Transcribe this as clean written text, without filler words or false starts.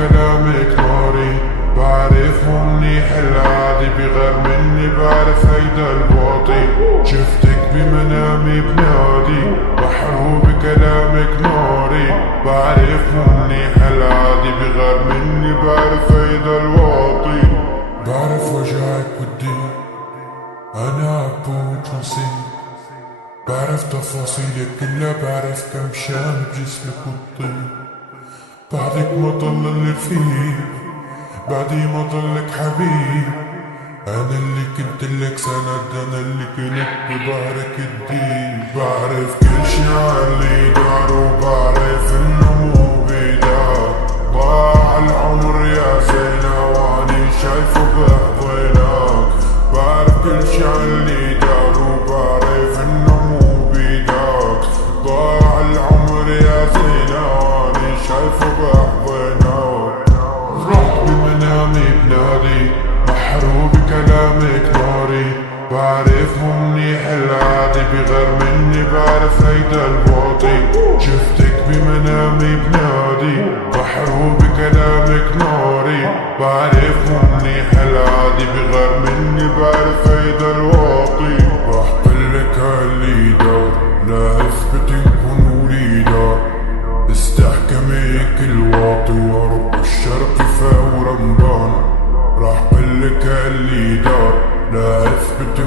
بكلامك ناري، بعرفه منيح العادي بغير مني بعرف هيدا الواطي. شفتك بمنامي بنادي، بحره بكلامك ناري، بعرفه منيح العادي بغير مني بعرف هيدا الواطي. بعرف وجعك ودي انا عبود نصيب، بعرف تفاصيلك كلها، بعرف كم شام بجسمك والطيب. بعدك ما ضل اللي فيه، بعدي ما ضلك حبيب. انا اللي كنت لك سند، انا اللي كنت بظهرك الديب. بعرف كل شي عن اللي دار، وبعرف انه مو بيدار. ضاع العمر يا زينة واني شايفه بحضنك. بعرف كل شي عن اللي دار، وبعرف انه مو بيدك. ضاع العمر يا زينة واني شايفه بحضنك. رحت بمنامي بنادي، بحره بكلامك ناري، بعرفه منيح العادي بغير مني بعرف هيدا الواطي. شفتك بمنامي بنادي، بحره بكلامك ناري، بعرفه منيح العادي بغير مني بعرف هيدا الواطي. راح قلك هاللي دار، لا اثبت يكون وليدار. استحكمك الواطي ورب الشرق فورا بان. راح قلك اللي دار، لا اثبت